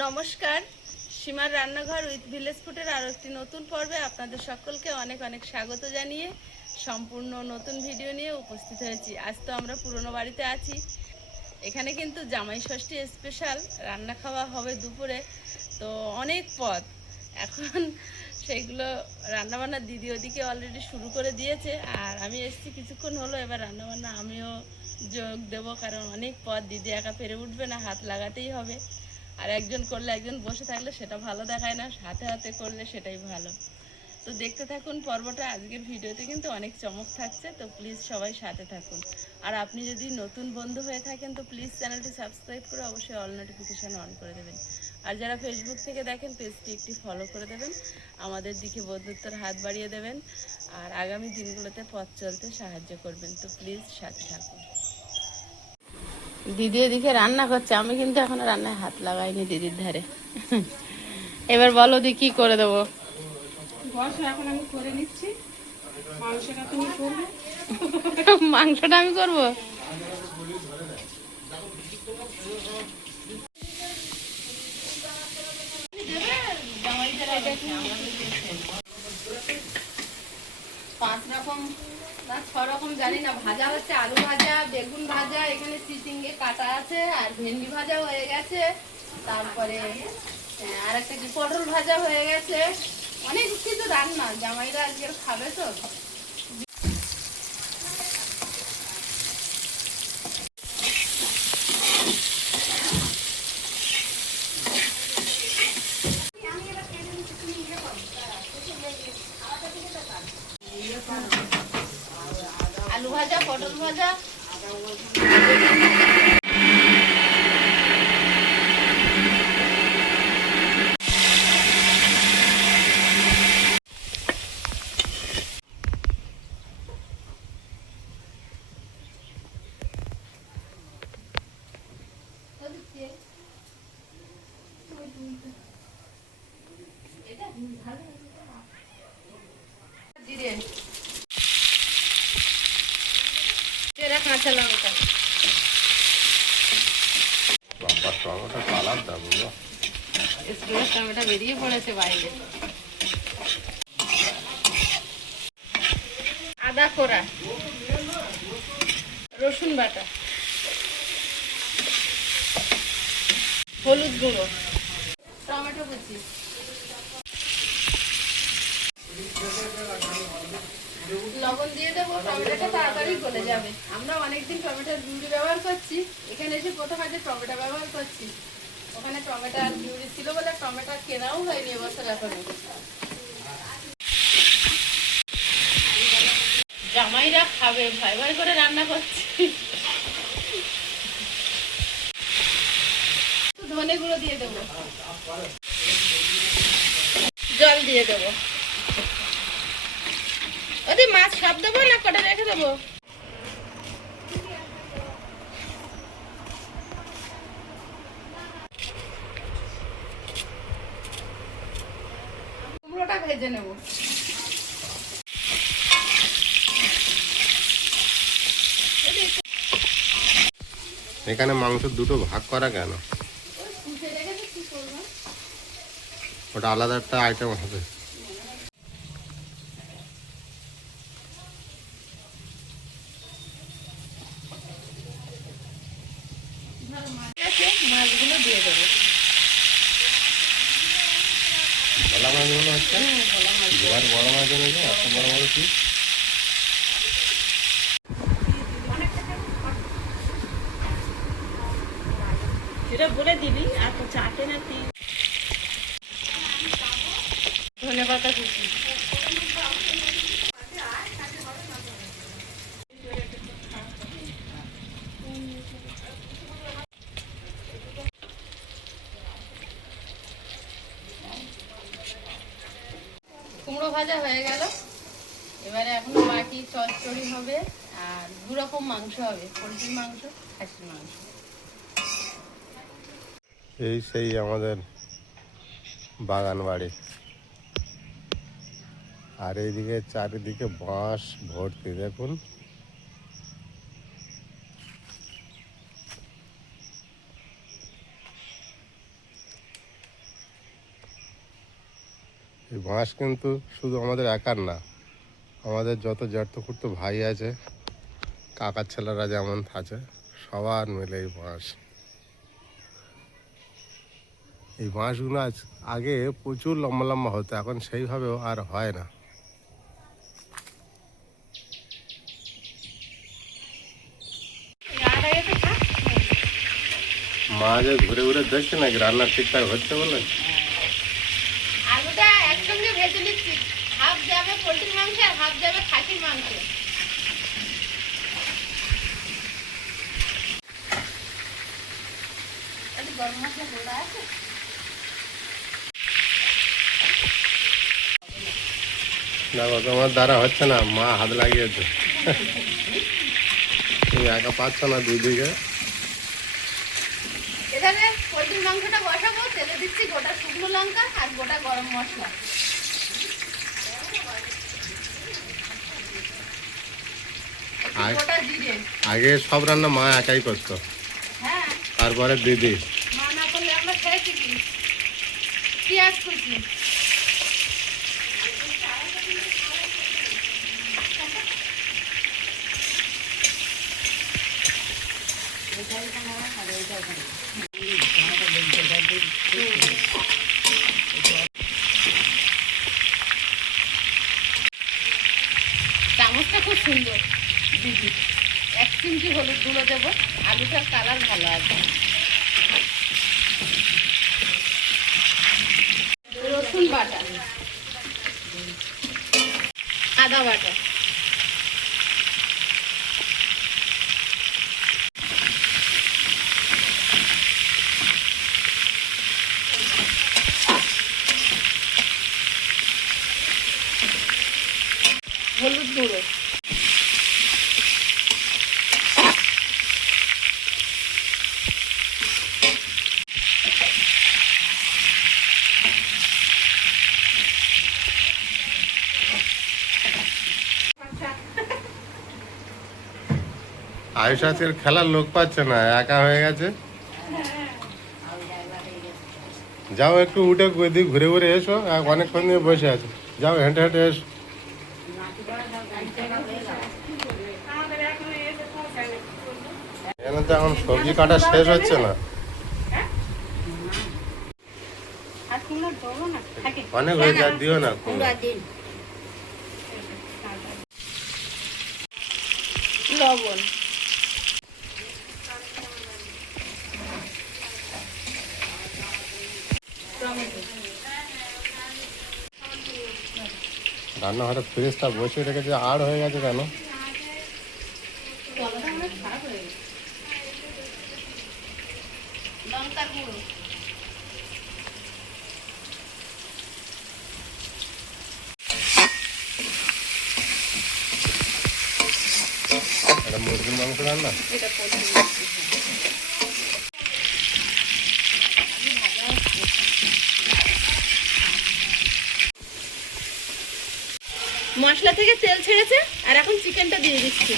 নমস্কার, সীমার রান্নাঘর উইথ ভিলেজ ফুডের আরও একটি নতুন পর্বে আপনাদের সকলকে অনেক অনেক স্বাগত জানিয়ে সম্পূর্ণ নতুন ভিডিও নিয়ে উপস্থিত হয়েছি। আজ তো আমরা পুরনো বাড়িতে আছি। এখানে কিন্তু জামাই ষষ্ঠী স্পেশাল রান্না খাওয়া হবে দুপুরে। তো অনেক পদ এখন সেইগুলো রান্নাবান্না দিদি ওদিকে অলরেডি শুরু করে দিয়েছে, আর আমি এসেছি কিছুক্ষণ হলো। এবার রান্নাবান্না আমিও যোগ দেবো, কারণ অনেক পদ দিদি একা পেরে উঠবে না, হাত লাগাতেই হবে। আর একজন করলে একজন বসে থাকলে সেটা ভালো দেখায় না, হাতে হাতে করলে সেটাই ভালো। তো দেখতে থাকুন পর্বটা। আজকের ভিডিওতে কিন্তু অনেক চমক থাকছে, তো প্লিজ সবাই সাথে থাকুন। আর আপনি যদি নতুন বন্ধু হয়ে থাকেন তো প্লিজ চ্যানেলটি সাবস্ক্রাইব করে অবশ্যই অল নোটিফিকেশান অন করে দেবেন। আর যারা ফেসবুক থেকে দেখেন পেজটি একটি ফলো করে দেবেন, আমাদের দিকে বন্ধুত্বের হাত বাড়িয়ে দেবেন, আর আগামী দিনগুলোতে পথ চলতে সাহায্য করবেন। তো প্লিজ সাথে থাকুন। দিদি এদিকে রান্না করছে, আমি কিন্তু এখনো রান্নায় হাত লাগাইনি দিদির ধারে। এবার বলো দি কি করে দেবো? বসো, এখন আমি করে নিচ্ছি। মাংসটা তুমি করবে। মাংসটা আমি করবো। পাঁচ রকম না ছ রকম জানি না ভাজা হচ্ছে, আলু ভাজা, বেগুন ভাজা, এখানে চিচিঙ্গে কাটা আছে, আর ভেন্ডি ভাজা হয়ে গেছে। তারপরে আর একটা কি পটল ভাজা হয়ে গেছে। অনেক কিছু রান্না, জামাইরা আজকে খাবে তো। আলু ভাজা, পটল ভাজা। জিরে, চেরা কাঁচা লঙ্কা। টমেটো বেরিয়ে পড়েছে বাইরে। আদা কোড়া, রসুন বাটা, হলুদ গুঁড়ো, টমেটো কুচি। লবণ দিয়ে দেবো, টমেটোটা তাড়াতাড়ি গলে যাবে। আমরা অনেকদিন টমেটোর পিউরি ব্যবহার করছি, এখানে এসে প্রথম আজ টমেটো ব্যবহার করছি। ওখানে টমেটোর পিউরি ছিল বলে টমেটো কেনাও হয়নি এবছর এখনো। জামাইরা খাবে, ভয় ভয় করে রান্না করছি। ধনে গুঁড়ো দিয়ে দেবো, জল দিয়ে দেবো। ওদি মাছ সব দেবো না কটা রেখে দেবো? কুমড়োটা ভেজে নেব। এখানে মাংস দুটো ভাগ করা কেন? ওটা আলাদা একটা আইটেম হবে। মাছগুলো দিয়ে দেবো। ভোলা মাছগুলো হচ্ছে বিরাট বড় মাছ এনেছে, এত বড় বড় পিস। সেটা বলে দিবি। আর তো চাটে না তুই। ধনে পাতা কুচি, কুমড়ো ভাজা হয়ে গেল। এবারে এখন বাকি চচ্চড়ি হবে, আর দু রকম মাংস হবে, পোলট্রির মাংস, খাসির মাংস। এই সেই আমাদের বাগান বাড়ি, আর এইদিকে চারিদিকে বাঁশ ভর্তি। দেখুন, এই বাঁশ কিন্তু শুধু আমাদের একার না, আমাদের যত জ্যাঠতো খুঁড়তো ভাই আছে, কাকার ছেলেরা যেমন আছে, সবার মিলে এই বাঁশ। এই বাঁশগুলো আগে প্রচুর লম্বা লম্বা হতো, এখন সেইভাবেও আর হয় না। মা যে ঘুরে ঘুরে দেখছে নাকি রান্না ঠিকঠাক হচ্ছে বলে। আলুটা একসঙ্গে ভেজে নিচ্ছি, হাফ যাবে পোলট্রির মাংস আর হাফ যাবে খাসির মাংস। গরম মশলা গোড়া আছে? দেখো তোমার দ্বারা হচ্ছে না, মা হাত লাগিয়েছে। তুমি একা পাচ্ছ না দুদিকে। এখানে পোলট্রির মাংসটা বসাবো, তেলে দিচ্ছি গোটা শুকনো লঙ্কা আর গোটা গরম মশলা। গোটা জিরে। আগে সব রান্না মা একাই করতো, হ্যাঁ, তারপরে দিদি। মা না করলে আমরা খেয়েছি কি? পেঁয়াজ কুচি, চামচটা খুব সুন্দর দিদি। 1 চিমটি হলুদ গুঁড়ো দেবো, আলুটার কালার ভালো আছে। রসুন বাটা, আদা বাটা, হলুদ গুঁড়ো, আয়ুষ আজকের খেলার লোক পাচ্ছে না, একা হয়ে গেছে। যাও একটু উঠে ওইদিক ঘুরে ঘুরে এসো, অনেকক্ষণ দিয়ে বসে আছে, যাও হেঁটে হেঁটে এসো। এখানে তো এখন সবজি কাটা শেষ হচ্ছে না, অনেক হয়ে যা দিও না। লবণ, রান্নাঘরে ফ্রিজটা বসে রেখেছে, আর হয়ে গেছে কেন? লঙ্কা গুঁড়ো, এটা মুরগির মাংস রান্না। এটা পোলট্রির মাংস। মশলা থেকে তেল ছেড়েছে, আর এখন চিকেনটা দিয়ে দিচ্ছি।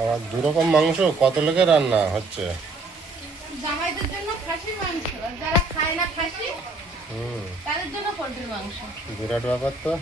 আবার 2 রকম মাংস, কত লোকের রান্না হচ্ছে? জামাইদের জন্য খাসির মাংস, আর যারা খায় না খাসি হুম, তাদের জন্য পোলট্রির মাংস। বিরাট ব্যাপার তো।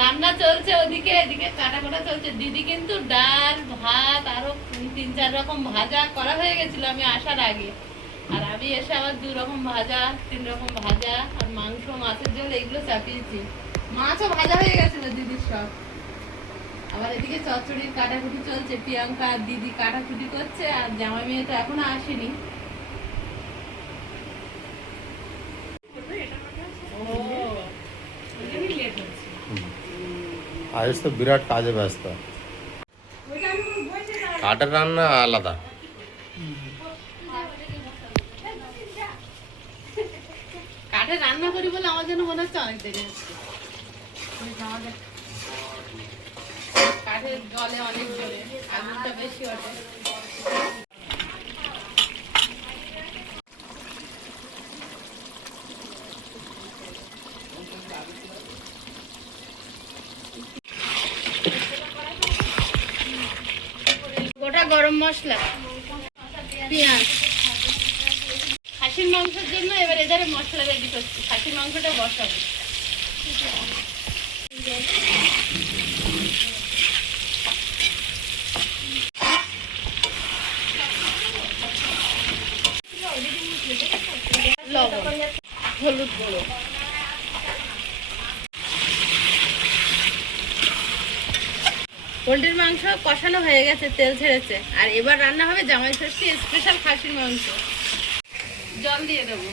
রান্না চলছে ওদিকে, এদিকে কাটা কাটা চলছে। দিদি কিন্তু ডাল ভাত আরো 3-4 রকম ভাজা করা হয়ে গেছিল আমি আসার আগে, আর আমি এসে আবার 2 রকম ভাজা 3 রকম ভাজা আর মাংস, মাছের ঝোল এগুলো চাপিয়েছি। মাছও ভাজা হয়ে গেছিল দিদির সব। আবার এদিকে চচ্চড়ির কাটাকুটি চলছে, প্রিয়াঙ্কা আর দিদি কাটাকুটি করছে, আর জামাই মেয়ে তো এখনো আসেনি। আয়ুষ তো বিরাট কাজে ব্যস্ত, কাঠের রান্না আলাদা। কাঠে রান্না করি বলে আমার জন্য মনে হচ্ছে অনেক দেরি হচ্ছে। কাঠের জলে অনেক জোরে আগুনটা বেশি ওঠে। গোটা গরম মশলা, পেঁয়াজ। খাসির মাংসের জন্য এবার এধারে মশলা রেডি করছি। খাসির মাংসটা বসাবো। লবণ, হলুদ গুঁড়ো। পোলট্রির মাংস কষানো হয়ে গেছে, তেল ছেড়েছে। আর এবার রান্না হবে জামাই ষষ্ঠী স্পেশাল খাসির মাংস। জল দিয়ে দেবো।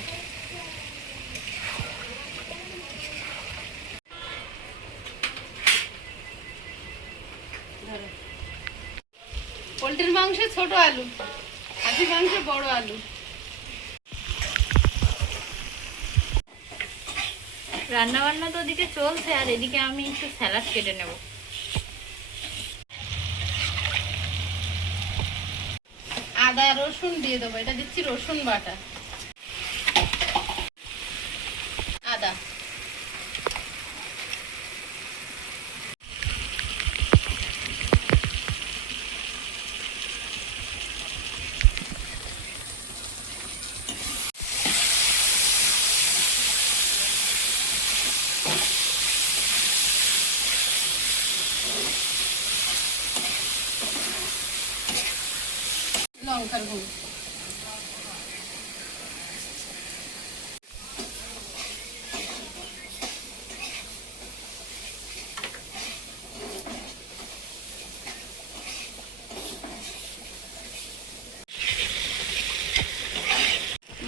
পোলট্রির মাংসে ছোট আলু, খাসির মাংসে বড় আলু। রান্না বান্না তো ওদিকে চলছে, আর এদিকে আমি একটু স্যালাড কেটে নেব। আদা রসুন দিয়ে দেবো। এটা দিচ্ছি রসুন বাটা। আদা, লঙ্কার গুঁড়ো,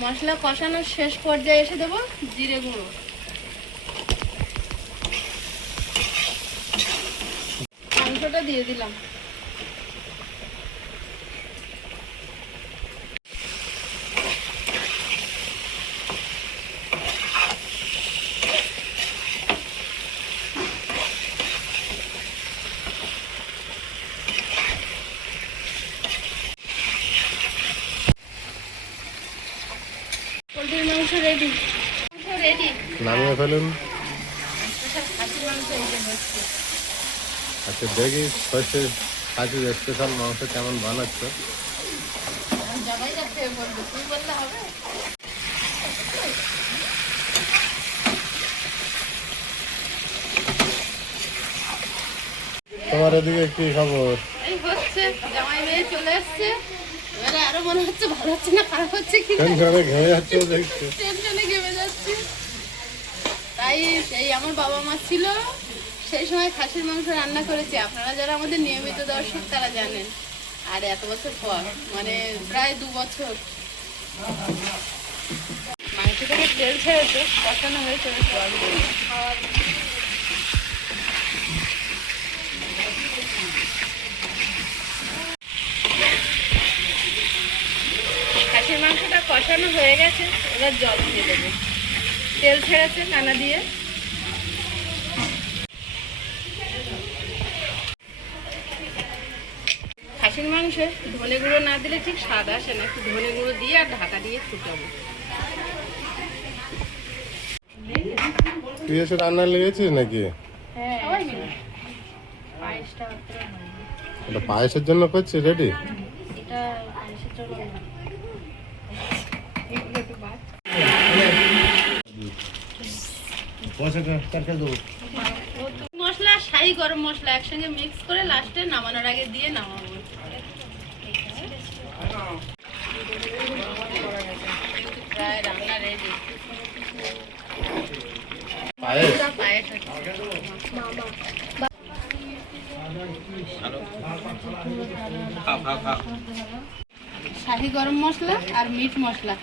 মশলা কষানোর শেষ পর্যায়ে এসে দেবো জিরে গুঁড়ো। মাংসটা দিয়ে দিলাম। পোলট্রির মাংস রেডি। রেডি, নামিয়ে ফেলুন। খাসির মাংস এই যে হচ্ছে। আচ্ছা দেখি ষষ্ঠীর খাসির স্পেশাল মাংস কেমন বানাচ্ছে। জামাই যাচ্ছে বলবে, তুমি বললে হবে? তোমার এদিকে কি খবর? এই হচ্ছে, জামাই মেয়ে চলে এসছে। এবারে আরো মনে হচ্ছে ভালো হচ্ছে না খারাপ হচ্ছে কি টেনশনে ঘেমে যাচ্ছে দেখছি। টেনশনে ঘেমে যাচ্ছে। তাই এই আমার বাবা মা ছিল সেই সময় খাসির মাংস রান্না করেছি। আপনারা যারা আমাদের নিয়মিত দর্শক তারা জানেন। আর এত বছর পর, মানে প্রায় 2 বছর, মাংস থেকে তেল ছেড়েছে, কষানো হয়েছে। জল দিয়ে খাসির মাংসটা কষানো হয়ে গেছে। এবার জল দিয়ে দেবো। তেল ছেড়েছে কানা দিয়ে। খাসির মাংসে ধনে গুঁড়ো না দিলে ঠিক স্বাদ আসে না। একটু ধনে গুঁড়ো দিয়ে আর ঢাকা দিয়ে ফুটাবো। তুই এসে রান্না লেগেছিস নাকি? হ্যাঁ, সবাই মিলে পায়েসটা মাত্র হয়নি। এটা পায়েসের জন্য করছিস রেডি? এটা পায়েসের জন্য না। এগুলো একটু বাদ। মশলা, শাহি গরম মশলা একসঙ্গে মিক্স করে লাস্টে নামানোর আগে দিয়ে নামাবো। প্রায় রান্না রেডি। পায়েস পায়েস শাহি গরম মশলা আর মিট মশলা।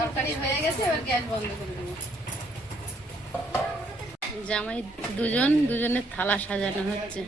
তরকারি হয়ে গেছে, এবার গ্যাস বন্ধ করে দেবো। জামাই দুজনের থালা সাজানো হচ্ছে।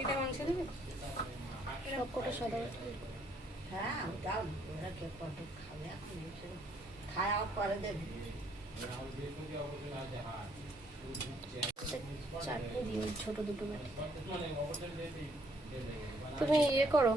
এটা মাংস দেবে? সবকটা সাদা হ্যাঁ দাও ওরা কে কত খাবে এখন খাওয়া পরে দেবে চারটে দিন ছোট দুটো বাটি তুমি ইয়ে করো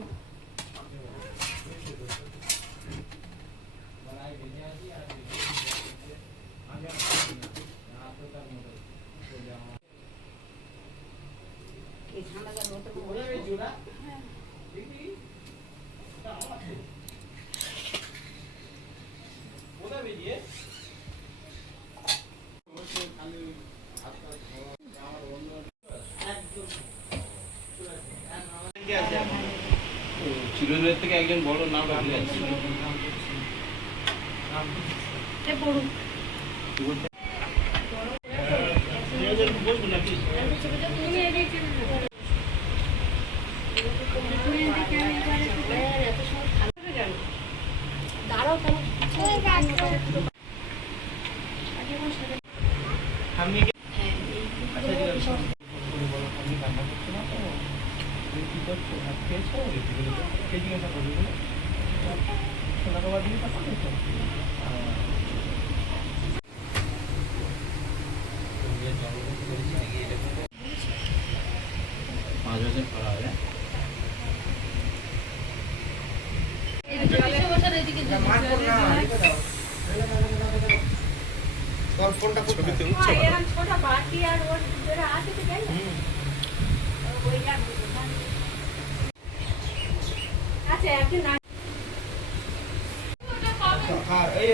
চিরদূরের থেকে একজন বড় নাম ভুলে যাচ্ছে। দাঁড়াও তাহলে আমি কি করছো? ভাত খেয়েছো? কে জিজ্ঞাসা করবি বলে? সোনা বাবা দিয়ে কথা বলছো? পাঁচ বছর পর হবে।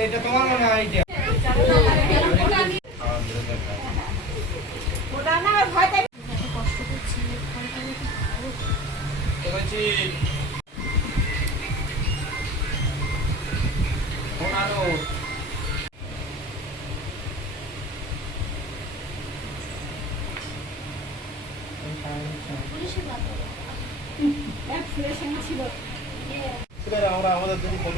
এটা তোমার মনে হয় আইডিয়া। আমরা আমাদের জন্য কত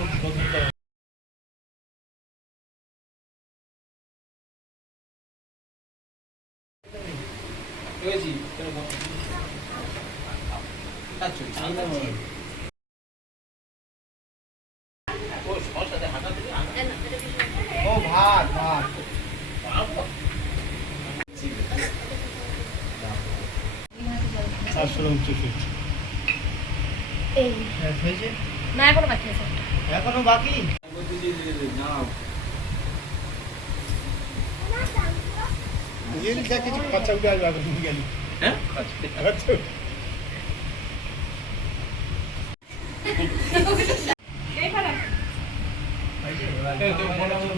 ও ভাত ভাত 469 এই হয়েছে না এখনো বাকি আছে এখনো বাকি কিছু খরচা উঠে আসবে এখন তুমি গেলি হ্যাঁ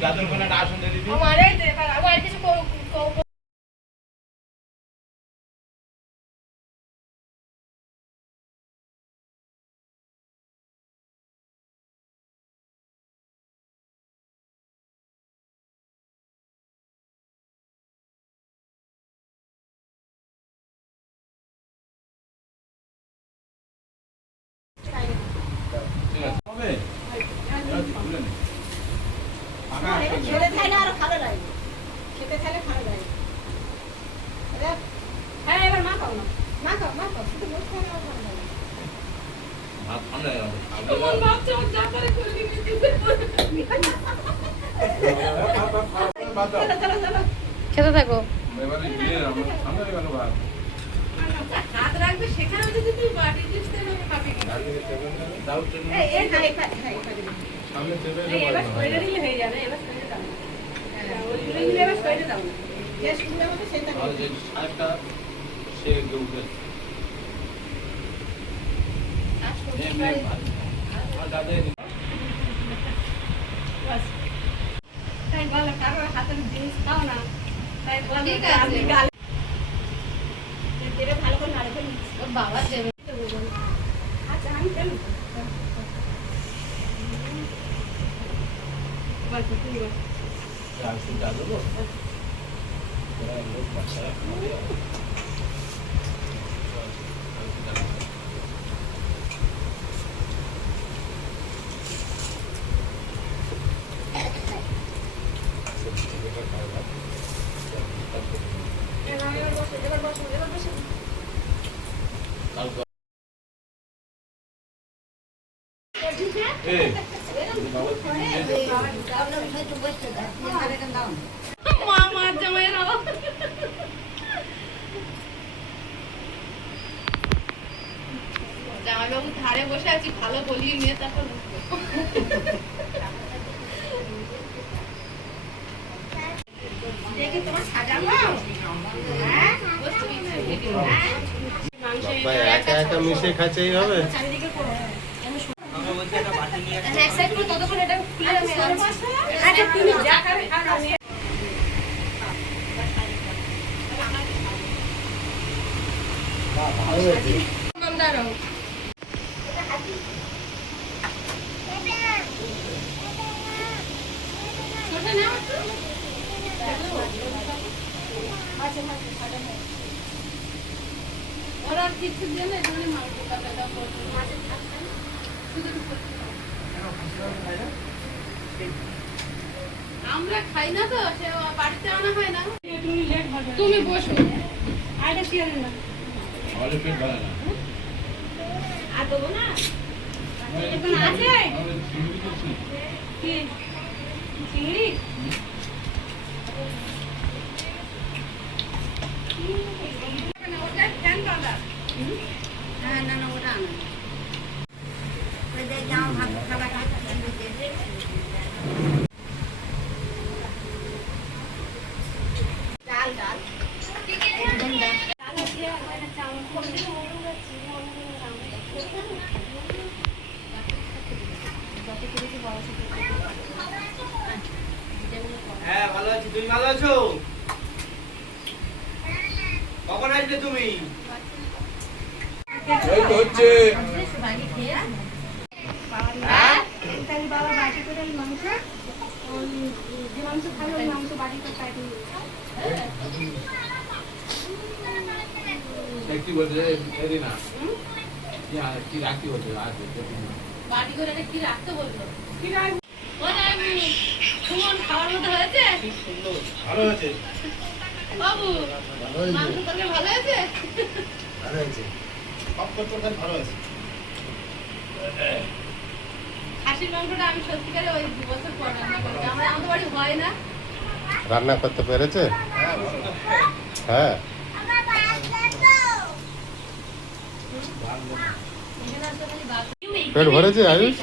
দাদুর কোনো আসন দিয়ে দিবি আমার কিছু হবে খেতে থাকলে আরো ভালো লাগে খেতে থাকলে ভালো লাগে হ্যাঁ এবার মা খাও না মা খাও শুধু মুখ খাওয়া ভালো লাগে ভাত ঠান্ডা হয়ে গেল তোমার বাচ্চা যা করে করে দিবি খেতে থাকো এবারে দিয়ে আমরা ঠান্ডা হয়ে গেল ভাত হাত রাখবে সেখানে যদি তুই বাটি দিস তাহলে খাবি কি দাও তো এই এই খাই সামনে টেবিলে এই এবার সরে দিলে হয়ে যাবে এবার সরে দাও হ্যাঁ ওই দিলে এবার সরে দাও যে শুনলে মতো সেটা আর যে সাহেবটা সে উঠে আর দাদা তাই বলে কারো হাতের জিনিস খাও না তাই বলে ঠিক আছে। আমি গালে ভালো করে নাড়ে ফেলি বাবা দেবে মা মার জামাইয়ের আবার জামাইবাবু ধারে বসে আছি, ভালো বলিয়ে নিয়ে তারপর দেখি তোমার সাজানো হ্যাঁ ভাই একা একা মিশে খাচ্ছে এইভাবে? চারিদিকে করো এক সাইড করে ততক্ষণ এটা খুলে আমি আচ্ছা তুমি যা খাবে খাও নিয়ে ওরা কিছু দিলে ধরে মাংস কাটাটা করছে, আমরা খাই না তো, সে বাড়িতে আনা হয় না। তুমি বসো, আইটা কি না আর দেবো না এখন আছে কি চিংড়ি হ্যাঁ না না ওটা আনো ওই যে যাও ভাত খাবার ডাল ডাল একদম ডাল হ্যাঁ ভালো আছি, তুমি ভালো আছো? কখন আসবে তুমি? হচ্ছে হ্যাঁ তাহলে বাবা বাটি করে মাংস ওই যে মাংস খাবে ওই মাংস বাটি করে কাটে কি বলছে এরিনা কি রাখতে বলছে আজ বাটি করে এটা কি রাখতে বললো? কি রাখবো সুমন খাওয়ার মতো হয়েছে? ভালো হয়েছে, বাবু মাংস তরকারি ভালো হয়েছে? ভালো হয়েছে, সব তরকারি ভালো হয়েছে। খাসির মাংসটা আমি সত্যিকারে ওই 2 বছর পর রান্না করি, আমাদের বাড়ি হয় না। রান্না করতে পেরেছে? হ্যাঁ পেট ভরেছে আয়ুষ?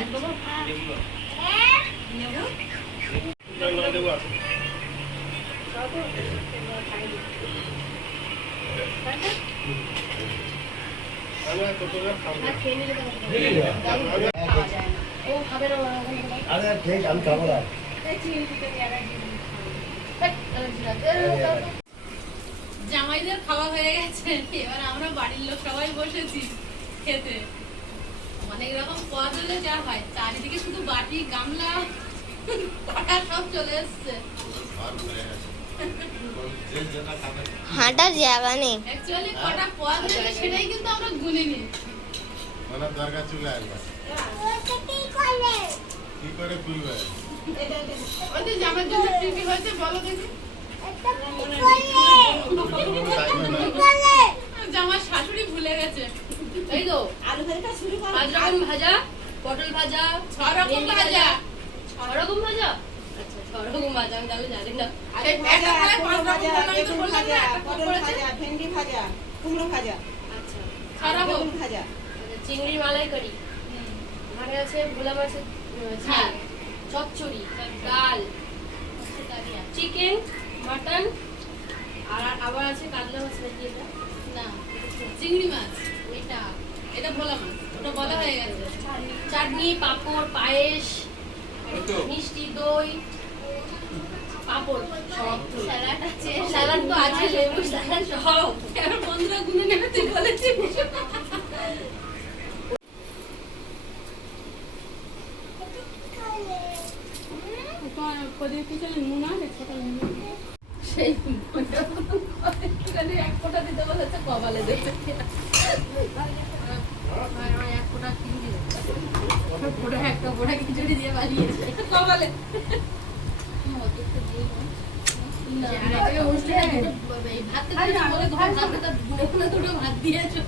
জামাইদের খাওয়া হয়ে গেছে, এবার আমরা বাড়ির লোক সবাই বসেছি খেতে। অনেক রকম পদ হলে যা হয়, চারিদিকে শুধু বাটি গামলা কড়া সব চলে এসছে। হাঁটার জায়গা নেই। অ্যাকচুয়ালি কটা পদ হলে সেটাই কিন্তু আমরা গুনিনি। মানে দরকার চলে আসবে, কি করে খুলবে? ওই যে জামার জন্য টিভি হয়েছে, বলো দেখি। জামার শাশুড়ি ভুলে গেছে। এই তো আলু ভাজাটা শুরু করো 5 রকম ভাজা, পটল ভাজা, 6 রকম ভাজা। 6 রকম ভাজা। আচ্ছা 6 রকম ভাজা আমি তাহলে জানি না। আলু ভাজা কুমড়ো ভাজা বেগুন ভাজা পটল ভাজা ভেন্ডি ভাজা কুমড়ো ভাজা আচ্ছা 6 রকম বেগুন ভাজা চিংড়ি মালাইকারি, মানে আছে ভোলা মাছের ঝাল, চচ্চড়ি, ডাল, চিকেন, মাটন, আর আবার আছে কাতলা মাছ নাকি এটা? না, চিংড়ি মাছ। এটা এটা ভোলা মাছ, ওটা বলা হয়ে গেছে। চাটনি, পাঁপড়, পায়েস, মিষ্টি দই, পাঁপড়, সব স্যালাড আছে। স্যালাড তো আছে, লেবু স্যালাড সব। এবার বন্ধুরা গুনে নেবে, তুই বলেছিস। প্রদীপ পিছনে নুন আছে ছোট নুন সেই একটুখানি এক ফোঁটা দিতে বলেছে কপালে দেবে এক ফোঁটা কিনে ফোটা একটা ফোটা খিচুড়ি দিয়ে বানিয়েছে কপালে ভাত দুটো ভাত দিয়েছো